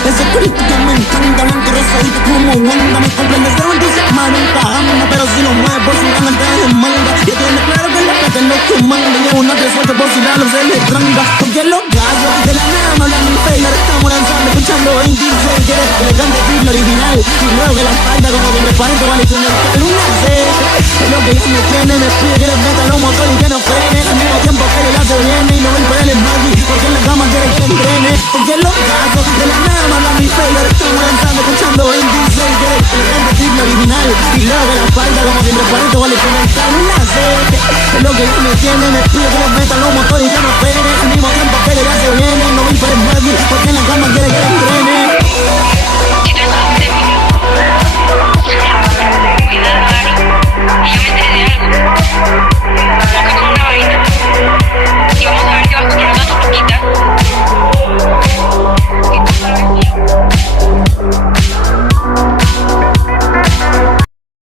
Ese culito que me encanta, blanco rosadito como Wanda. Me comprende ser un dulce maranta, ama, pero si lo mueve por su gana te demanda. Y tiene claro que la plata es lo que manda. Llevo una que suerte por si la luz se le tranga. Porque los gallos de la nada no hablan ni fe. Y ahora estamos lanzando, escuchando 26. Quieres que le cante triple original y luego que la espalda como que me parezco vale con el luna C. Es lo que ya me tiene, me pide que le meta los motores y que no frene. Al mismo tiempo que le hace bien y no ven por el smoggy. Porque en la cama quiere que entrene. Porque los gallos de la nada no hablan ni fe. Y ahora estamos lanzando, escuchando 26. Quieres que le cante triple original y luego que la espalda como que me parezco vale con el luna C. Es lo que ya me tiene, me pide que le meta los motores y que no frene. Al mismo tiempo que le hace bien